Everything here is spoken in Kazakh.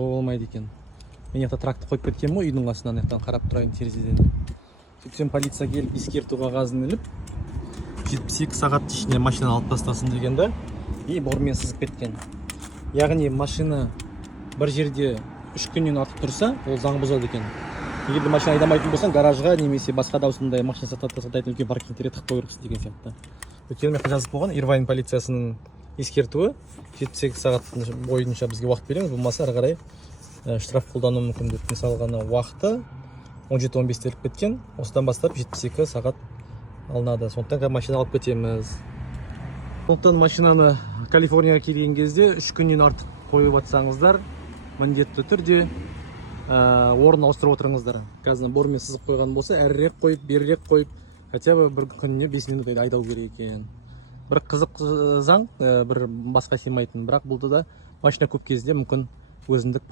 болмайды екен. Мен жақта тракты қойып кеткен ғой, үйдің астынан жақтан қарап тұрайын терезеден. Сөйтсем полиция келіп ескерту қағазын іліп 72 сағат ішінде машинаны алып тастасын деген да, и бормен сызып кеткен. Яғни машина бір жерде 3 күннен артық тұрса, ол заң бұзады екен. Егер де машина айдамайтын болсаң, гаражға немесе басқа да осындай машина сататын үлкен паркингтерге тығып қою керексің деген сияқты. Өйткені мен жазып болған Ирвайн полициясының ескертуі 78 сағат бойынша бізге уақыт береміз, болмаса ары қарай штраф қолдану мүмкін деп. Мысалға уақыты 17-15 теріп кеткен, осыдан бастап 72 сағат алынады. Сондықтан машина алып кетеміз. Сондықтан машинаны Калифорнияға келген кезде 3 күннен артық қойып атсаңыздар, міндетті түрде орын ауыстырып отырыңыздар. Қазір бормен сызып қойған болса, әрірек қойып, берірек қойып, хотя бы бір күніне 5 минут айдау керек екен. Бір қызық заң, бір басқа сыймайтын, бірақ бұл да машина көп кезде мүмкін өзіндік